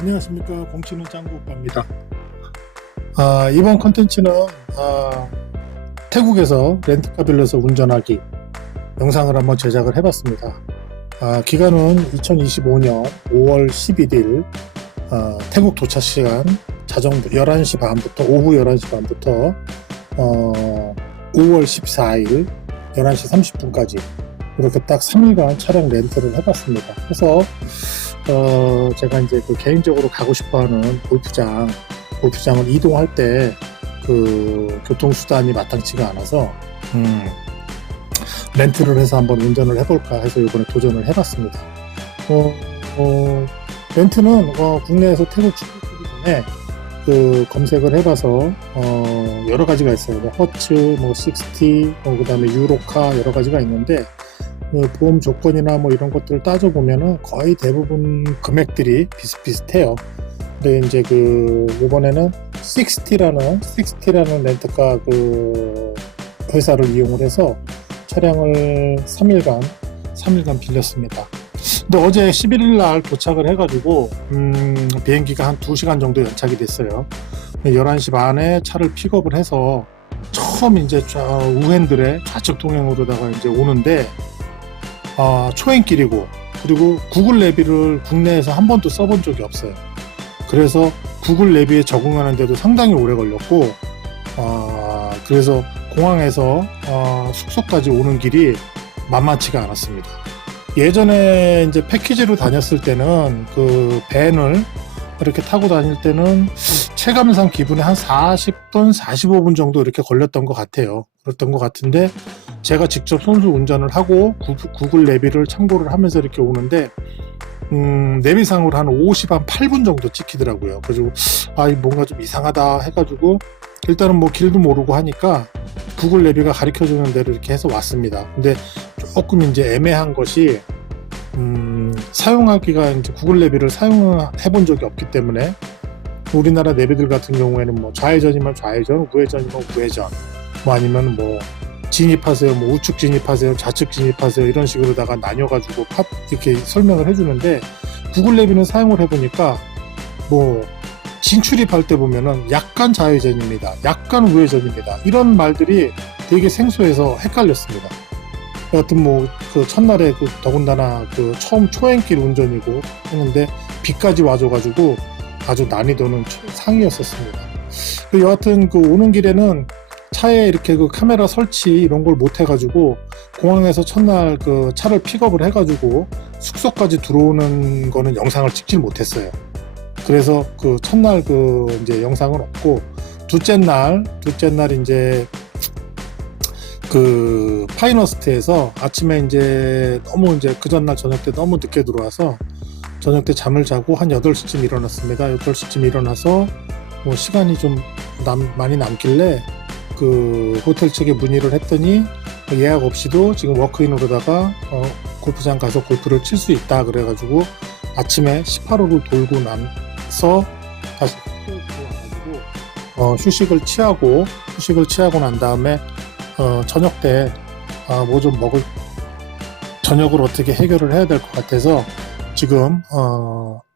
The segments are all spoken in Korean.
안녕하십니까, 공치는 짱구 오빠입니다. 이번 컨텐츠는 태국에서 렌트카 빌려서 운전하기 영상을 한번 제작을 해봤습니다. 기간은 2025년 5월 11일 태국 도착 시간 자정 11시 반부터 오후 11시 반부터 5월 14일 11시 30분까지 이렇게 딱 3일간 차량 렌트를 해봤습니다. 그래서 제가 이제 개인적으로 가고 싶어하는 골프장을 이동할 때 교통수단이 마땅치가 않아서 렌트를 해서 한번 운전을 해볼까 해서 이번에 도전을 해봤습니다. 렌트는 국내에서 태국 출국하기 전에 검색을 해봐서 여러 가지가 있어요. 허츠, 60, 그다음에 유로카 여러 가지가 있는데 보험 조건이나 이런 것들을 따져보면은 거의 대부분 금액들이 비슷비슷해요. 근데 이제 이번에는 60라는 렌트카 회사를 이용을 해서 차량을 3일간 빌렸습니다. 근데 어제 11일 날 도착을 해가지고 비행기가 한 2시간 정도 연착이 됐어요. 11시 반에 차를 픽업을 해서 처음 이제 우핸들의 좌측 통행으로다가 이제 오는데 초행길이고, 그리고 구글 내비를 국내에서 한 번도 써본 적이 없어요. 그래서 구글 내비에 적응하는데도 상당히 오래 걸렸고, 그래서 공항에서 숙소까지 오는 길이 만만치가 않았습니다. 예전에 이제 패키지로 다녔을 때는 밴을 이렇게 타고 다닐 때는 체감상 기분에 한 40분, 45분 정도 이렇게 걸렸던 것 같아요. 그랬던 것 같은데, 제가 직접 손수 운전을 하고 구글 내비를 참고를 하면서 이렇게 오는데 내비상으로 한 58분 정도 찍히더라고요. 그래서 뭔가 좀 이상하다 해가지고 일단은 길도 모르고 하니까 구글 내비가 가르쳐주는 대로 이렇게 해서 왔습니다. 근데 조금 이제 애매한 것이 사용하기가 이제 구글 내비를 사용해 본 적이 없기 때문에 우리나라 내비들 같은 경우에는 좌회전이면 좌회전, 우회전이면 우회전, 아니면 진입하세요, 우측 진입하세요, 좌측 진입하세요, 이런 식으로다가 나뉘어가지고 이렇게 설명을 해주는데, 구글 내비는 사용을 해보니까 진출입할 때 보면은 약간 좌회전입니다, 약간 우회전입니다, 이런 말들이 되게 생소해서 헷갈렸습니다. 여하튼 첫날에 더군다나 처음 초행길 운전이고 했는데 비까지 와줘가지고 아주 난이도는 상이었었습니다. 여하튼 오는 길에는 차에 이렇게 카메라 설치 이런 걸 못 해가지고 공항에서 첫날 차를 픽업을 해가지고 숙소까지 들어오는 거는 영상을 찍질 못했어요. 그래서 첫날 이제 영상은 없고, 둘째 날 이제 파이너스트에서 아침에 이제 너무 이제 그 전날 저녁 때 너무 늦게 들어와서 저녁 때 잠을 자고 한 8시쯤 일어났습니다. 8시쯤 일어나서 시간이 좀 많이 남길래 호텔 측에 문의를 했더니 예약 없이도 지금 워크인으로다가 골프장 가서 골프를 칠 수 있다 그래가지고 아침에 18호를 돌고 나서 다시 들어와가지고 휴식을 취하고 난 다음에 저녁 때 좀 먹을 저녁을 어떻게 해결을 해야 될 것 같아서 지금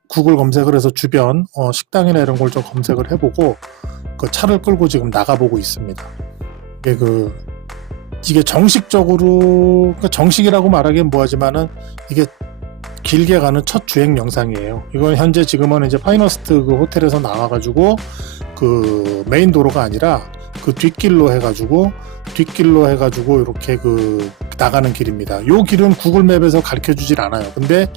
구글 검색을 해서 주변 식당이나 이런 걸 좀 검색을 해보고 차를 끌고 지금 나가보고 있습니다. 이게 정식적으로, 정식이라고 말하기엔 뭐하지만은 이게 길게 가는 첫 주행 영상이에요. 이건 현재 지금은 이제 파이너스트 호텔에서 나와가지고 메인 도로가 아니라 뒷길로 해가지고 이렇게 나가는 길입니다. 요 길은 구글맵에서 가르쳐 주질 않아요. 근데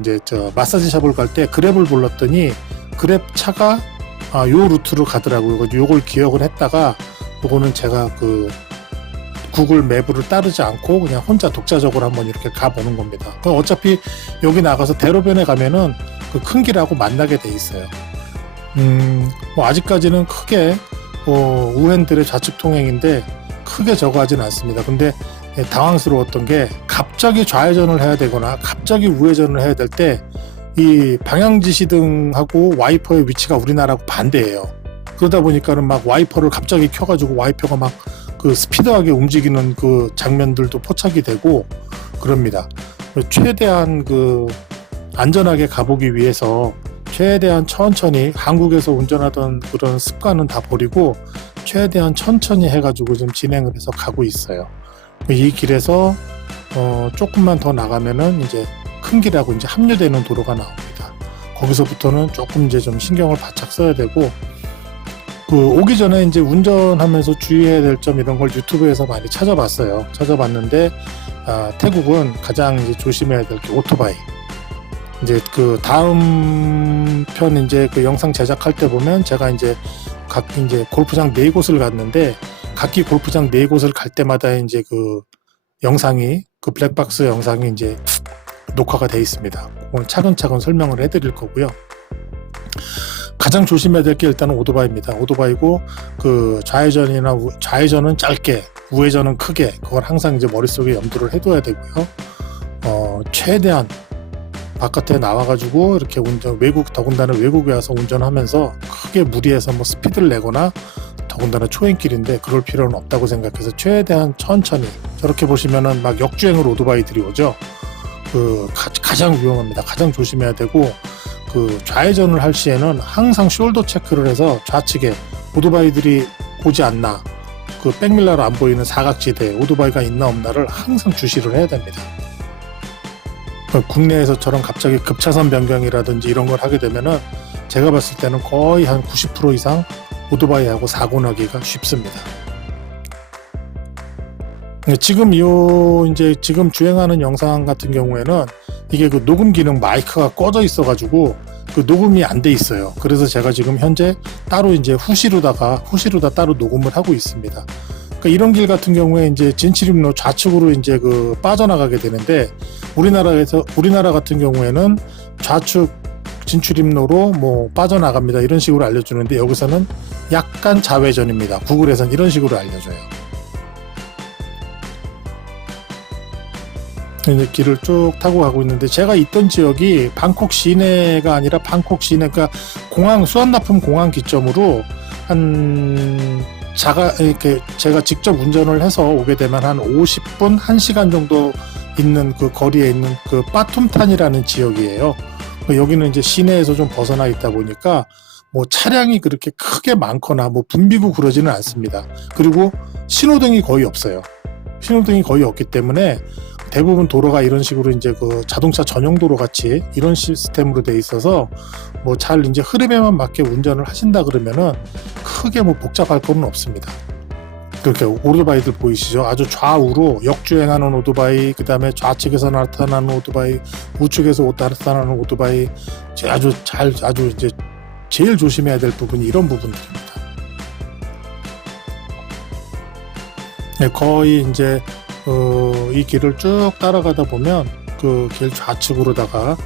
이제 마사지 샵을 갈 때 그랩을 불렀더니 그랩 차가 요 루트로 가더라고요. 요걸 기억을 했다가 요거는 제가 구글 맵을 따르지 않고 그냥 혼자 독자적으로 한번 이렇게 가보는 겁니다. 어차피 여기 나가서 대로변에 가면은 큰 길하고 만나게 돼 있어요. 아직까지는 크게 우핸들의 좌측 통행인데 크게 저거 하진 않습니다. 근데 당황스러웠던 게 갑자기 좌회전을 해야 되거나 갑자기 우회전을 해야 될 때 이 방향지시등하고 와이퍼의 위치가 우리나라하고 반대예요. 그러다 보니까는 와이퍼를 갑자기 켜가지고 와이퍼가 스피드하게 움직이는 장면들도 포착이 되고 그럽니다. 최대한 안전하게 가보기 위해서 최대한 천천히 한국에서 운전하던 그런 습관은 다 버리고 최대한 천천히 해가지고 좀 진행을 해서 가고 있어요. 이 길에서 조금만 더 나가면은 이제 큰 길하고 이제 합류되는 도로가 나옵니다. 거기서부터는 조금 이제 좀 신경을 바짝 써야 되고, 오기 전에 이제 운전하면서 주의해야 될 점 이런 걸 유튜브에서 많이 찾아봤어요. 찾아봤는데 태국은 가장 이제 조심해야 될 게 오토바이. 이제 그 다음 편 이제 그 영상 제작할 때 보면 제가 이제 각 이제 골프장 4곳을 갔는데 각기 골프장 4곳을 갈 때마다 이제 그 영상이 그 블랙박스 영상이 이제 녹화가 돼 있습니다. 오늘 차근차근 설명을 해드릴 거고요. 가장 조심해야 될 게 일단은 오토바이입니다. 오토바이고 그 좌회전은 짧게, 우회전은 크게, 그걸 항상 이제 머릿속에 염두를 해둬야 되고요. 최대한 바깥에 나와가지고 이렇게 더군다나 외국에 와서 운전하면서 크게 무리해서 뭐 스피드를 내거나, 더군다나 초행길인데 그럴 필요는 없다고 생각해서 최대한 천천히, 저렇게 보시면은 막 역주행으로 오토바이들이 오죠. 가장 위험합니다. 가장 조심해야 되고, 좌회전을 할 시에는 항상 숄더 체크를 해서 좌측에 오토바이들이 오지 않나, 백밀러로 안 보이는 사각지대에 오토바이가 있나 없나를 항상 주시를 해야 됩니다. 국내에서처럼 갑자기 급차선 변경이라든지 이런 걸 하게 되면은 제가 봤을 때는 거의 한 90% 이상 오토바이하고 사고 나기가 쉽습니다. 지금 지금 주행하는 영상 같은 경우에는 이게 그 녹음 기능 마이크가 꺼져 있어가지고 그 녹음이 안 돼 있어요. 그래서 제가 지금 현재 따로 이제 후시로다 따로 녹음을 하고 있습니다. 그러니까 이런 길 같은 경우에 이제 진출입로 좌측으로 이제 빠져나가게 되는데, 우리나라 같은 경우에는 좌측 진출입로로 뭐 빠져나갑니다, 이런 식으로 알려주는데, 여기서는 약간 좌회전입니다. 구글에서는 이런 식으로 알려줘요. 이제 길을 쭉 타고 가고 있는데, 제가 있던 지역이 방콕 시내가 아니라 그러니까 수완나품 공항 기점으로 이렇게 제가 직접 운전을 해서 오게 되면 한 50분, 1시간 정도 있는 그 거리에 있는 그 빠툼탄이라는 지역이에요. 여기는 이제 시내에서 좀 벗어나 있다 보니까 뭐 차량이 그렇게 크게 많거나 뭐 붐비고 그러지는 않습니다. 그리고 신호등이 거의 없어요. 신호등이 거의 없기 때문에 대부분 도로가 이런 식으로 이제 자동차 전용 도로 같이 이런 시스템으로 돼 있어서 뭐 잘 이제 흐름에만 맞게 운전을 하신다 그러면은 크게 뭐 복잡할 건 없습니다. 그렇게 오토바이들 보이시죠? 아주 좌우로 역주행하는 오토바이, 그 다음에 좌측에서 나타나는 오토바이, 우측에서 나타나는 오토바이, 아주 이제 제일 조심해야 될 부분이 이런 부분들입니다. 네, 거의 이제 이 길을 쭉 따라가다 보면 그 길 좌측으로다가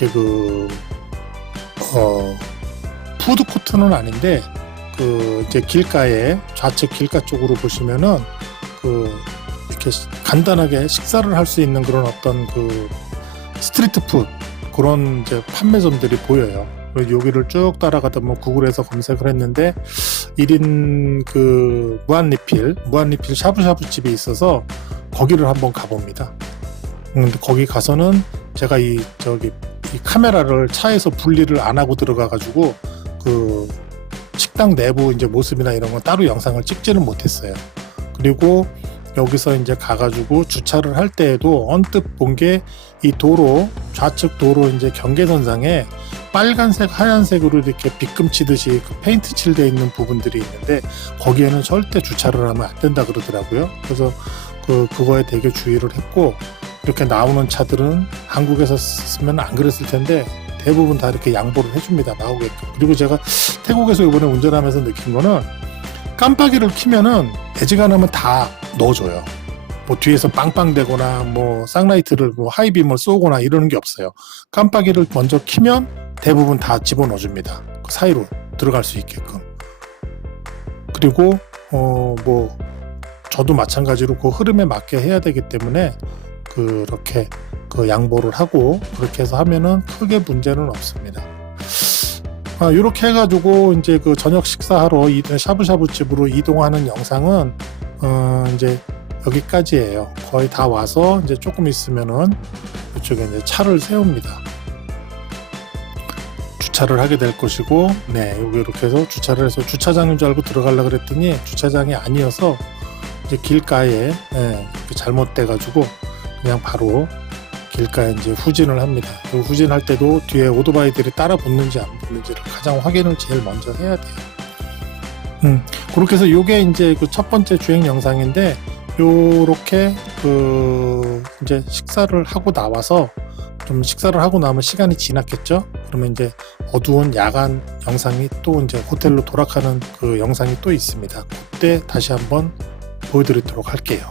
이렇게 푸드코트는 아닌데 이제 길가에 좌측 길가 쪽으로 보시면은 이렇게 간단하게 식사를 할 수 있는 그런 어떤 스트리트 푸드 그런 이제 판매점들이 보여요. 여기를 쭉 따라가다 구글에서 검색을 했는데 1인 무한리필 샤브샤브 집이 있어서 거기를 한번 가봅니다. 근데 거기 가서는 제가 이 카메라를 차에서 분리를 안 하고 들어가가지고 식당 내부 이제 모습이나 이런 건 따로 영상을 찍지는 못했어요. 그리고 여기서 이제 가가지고 주차를 할 때에도 언뜻 본 게 이 좌측 도로 이제 경계선상에 빨간색, 하얀색으로 이렇게 빗금치듯이 페인트 칠되어 있는 부분들이 있는데 거기에는 절대 주차를 하면 안 된다 그러더라고요. 그래서 그거에 되게 주의를 했고, 이렇게 나오는 차들은 한국에서 쓰면 안 그랬을 텐데 대부분 다 이렇게 양보를 해줍니다, 나오게끔. 그리고 제가 태국에서 이번에 운전하면서 느낀 거는 깜빡이를 켜면은 애지간하면 다 넣어줘요. 뭐 뒤에서 빵빵대거나 뭐 쌍라이트를 하이빔을 쏘거나 이러는 게 없어요. 깜빡이를 먼저 켜면 대부분 다 집어넣어줍니다. 그 사이로 들어갈 수 있게끔. 그리고 뭐 저도 마찬가지로 그 흐름에 맞게 해야 되기 때문에 그렇게 양보를 하고 그렇게 해서 하면은 크게 문제는 없습니다. 이렇게 해가지고 이제 저녁 식사하러 샤브샤브 집으로 이동하는 영상은 이제 여기까지예요. 거의 다 와서 이제 조금 있으면은 이쪽에 이제 차를 세웁니다. 주차를 하게 될 것이고, 네, 여기 이렇게 해서 주차를 해서 주차장인 줄 알고 들어가려고 그랬더니 주차장이 아니어서 이제 길가에 잘못돼가지고 그냥 바로 길가에 이제 후진을 합니다. 그 후진할 때도 뒤에 오토바이들이 따라 붙는지 안 붙는지를 가장 확인을 제일 먼저 해야 돼요. 그렇게 해서 요게 이제 그 첫 번째 주행 영상인데, 요렇게 이제 식사를 하고 나와서 좀 식사를 하고 나면 시간이 지났겠죠? 그러면 이제 어두운 야간 영상이 또 이제 호텔로 돌아가는 그 영상이 또 있습니다. 그때 다시 한번 보여드리도록 할게요.